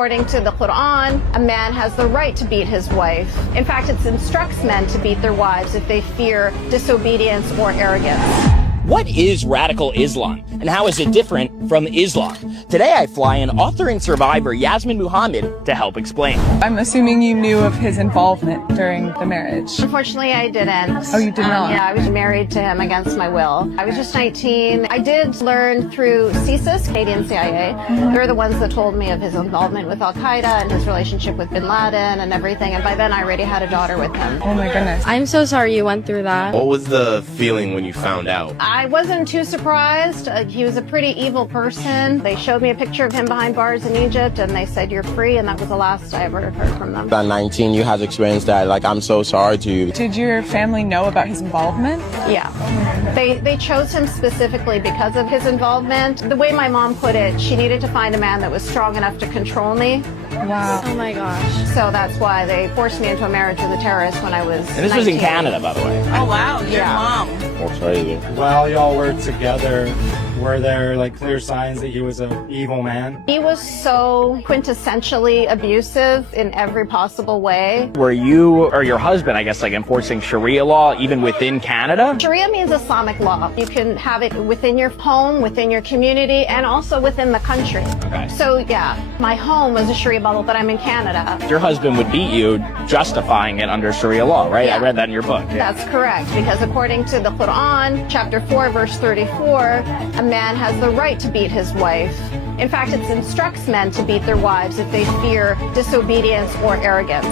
According to the Quran, a man has the right to beat his wife. In fact, it instructs men to beat their wives if they fear disobedience or arrogance. What is radical Islam, and how is it different from Islam? Today I fly in author and survivor Yasmin Muhammad to help explain. I'm assuming you knew of his involvement during the marriage. Unfortunately, I didn't. Oh, you did not? Yeah, I was married to him against my will. I was just 19. I did learn through CSIS, Canadian CIA. They're the ones that told me of his involvement with Al-Qaeda and his relationship with bin Laden and everything. And by then, I already had a daughter with him. Oh my goodness. I'm so sorry you went through that. What was the feeling when you found out? I wasn't too surprised. He was a pretty evil person. They showed me a picture of him behind bars in Egypt, and they said, "You're free," and that was the last I ever heard from them. At 19, you had experienced that. Like, I'm so sorry to you. Did your family know about his involvement? Yeah. They chose him specifically because of his involvement. The way my mom put it, she needed to find a man that was strong enough to control me. Wow. Oh my gosh. So that's why they forced me into a marriage with a terrorist when I was And this was in 19. Canada, by the way. Oh wow, your Yeah. mom. That's crazy. While y'all were together, were there like clear signs that he was an evil man? He was so quintessentially abusive in every possible way. Were you or your husband, I guess, like enforcing Sharia law even within Canada? Sharia means Islamic law. You can have it within your home, within your community, and also within the country. Okay. So yeah, my home was a Sharia bubble, but I'm in Canada. Your husband would beat you, justifying it under Sharia law, right? Yeah. I read that in your book. Yeah. That's correct, because according to the Quran, chapter 4, verse 34, a man has the right to beat his wife. In fact, it instructs men to beat their wives if they fear disobedience or arrogance.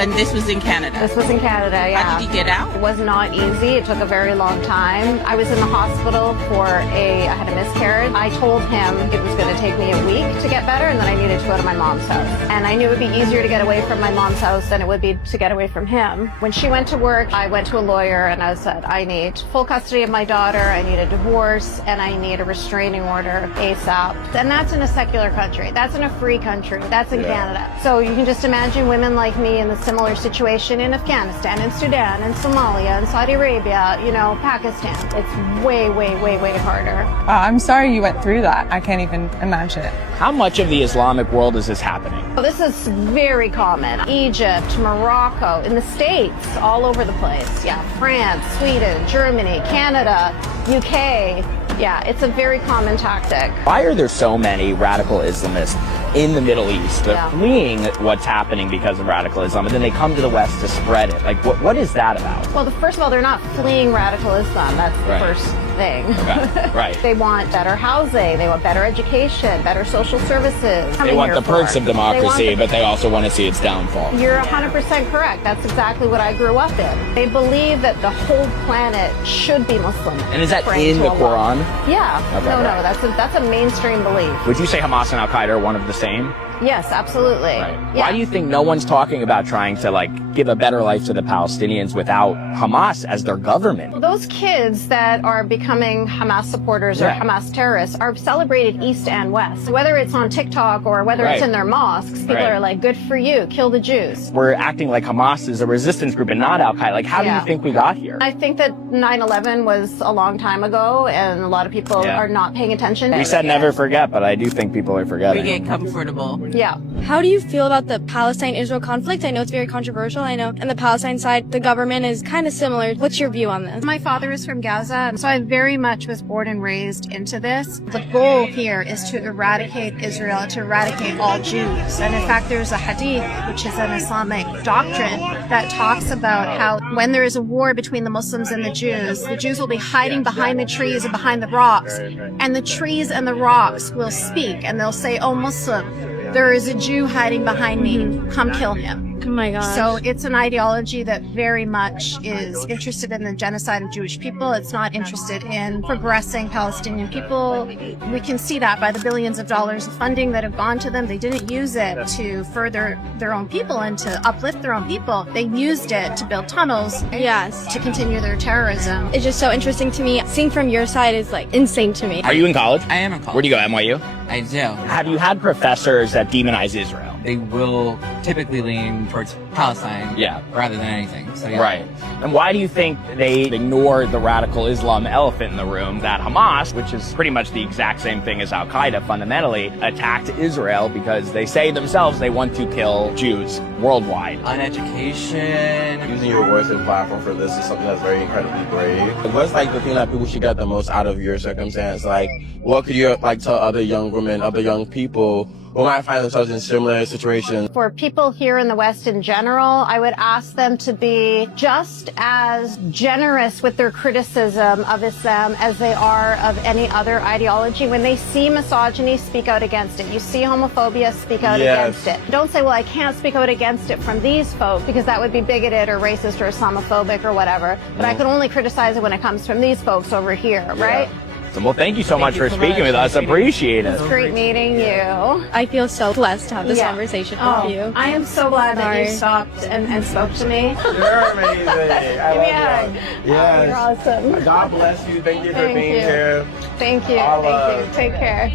And this was in Canada. This was in Canada, yeah. How did he get out? It was not easy. It took a very long time. I was in the hospital I had a miscarriage. I told him it was going to take me a week to get better and that I needed to go to my mom's house. And I knew it would be easier to get away from my mom's house than it would be to get away from him. When she went to work, I went to a lawyer and I said, I need full custody of my daughter, I need a divorce, and I need a restraining order ASAP. And that's in a secular country. That's in a free country. That's in Canada. So you can just imagine women like me in the similar situation in Afghanistan, in Sudan, in Somalia, in Saudi Arabia, Pakistan. It's way, way, way, way harder. I'm sorry you went through that. I can't even imagine it. How much of the Islamic world is this happening? So this is very common. Egypt, Morocco, in the States, all over the place. Yeah, France, Sweden, Germany, Canada, UK. Yeah, it's a very common tactic. Why are there so many radical Islamists in the Middle East? They're fleeing what's happening because of radical Islam, and then they come to the West to spread it. Like, what is that about? Well, first of all, they're not fleeing radical Islam. That's the Right. first thing. Okay, right. They want better housing. They want better education, better social services. They want the perks of democracy, but they also want to see its downfall. You're 100% correct. That's exactly what I grew up in. They believe that the whole planet should be Muslim. And is that praying in to the Allah. Quran? Yeah. Okay, No, right. that's a mainstream belief. Would you say Hamas and Al-Qaeda are one of the same? Yes, absolutely. Right. Yeah. Why do you think no one's talking about trying to give a better life to the Palestinians without Hamas as their government? Those kids that are becoming Hamas supporters or Yeah. Hamas terrorists are celebrated east and west. Whether it's on TikTok or whether it's Right. in their mosques, people Right. are like, good for you, kill the Jews. We're acting like Hamas is a resistance group and not Al-Qaeda. How do Yeah. you think we got here? I think that 9/11 was a long time ago and a lot of people Yeah. are not paying attention. We said never forget, but I do think people are We forgetting. get comfortable. Yeah. How do you feel about the Palestine-Israel conflict? I know it's very controversial. I know on the Palestine side, the government is kind of similar. What's your view on this? My father is from Gaza, so I very much was born and raised into this. The goal here is to eradicate Israel, to eradicate all Jews. And in fact, there's a hadith, which is an Islamic doctrine, that talks about how when there is a war between the Muslims and the Jews will be hiding behind the trees and behind the rocks. And the trees and the rocks will speak and they'll say, "Oh, Muslim, there is a Jew hiding behind me. Come kill him." Oh my gosh. So it's an ideology that very much is interested in the genocide of Jewish people. It's not interested in progressing Palestinian people. We can see that by the billions of dollars of funding that have gone to them. They didn't use it to further their own people and to uplift their own people. They used it to build tunnels Yes. to continue their terrorism. It's just so interesting to me. Seeing from your side is insane to me. Are you in college? I am in college. Where'd you go, NYU? I do. Have you had professors that demonize Israel? They will typically lean towards Palestine Yeah. rather than anything. So, yeah. Right. And why do you think they ignore the radical Islam elephant in the room that Hamas, which is pretty much the exact same thing as Al-Qaeda fundamentally, attacked Israel because they say themselves they want to kill Jews worldwide? On education. Using your voice and platform for this is something that's very incredibly brave. What's like the thing that people should get the most out of your circumstance? Like, what could you like tell other young women, other young people who might find themselves in similar situations? For people here in the West in general, I would ask them to be just as generous with their criticism of Islam as they are of any other ideology. When they see misogyny, speak out against it. You see homophobia, speak out against it. Don't say, well, I can't speak out against it from these folks because that would be bigoted or racist or Islamophobic or whatever. But I can only criticize it when it comes from these folks over here, right? Well, thank you so much for speaking with us. Appreciate it. It's great meeting you. I feel so blessed to have this Yeah. conversation Oh, with you. I am so glad that you Sorry. stopped and spoke to me. You're amazing. I Give me a love hug. you. Yes. You're awesome. God bless you. Thank you for Thank being you. here. Thank you. All Thank love. you. Take care.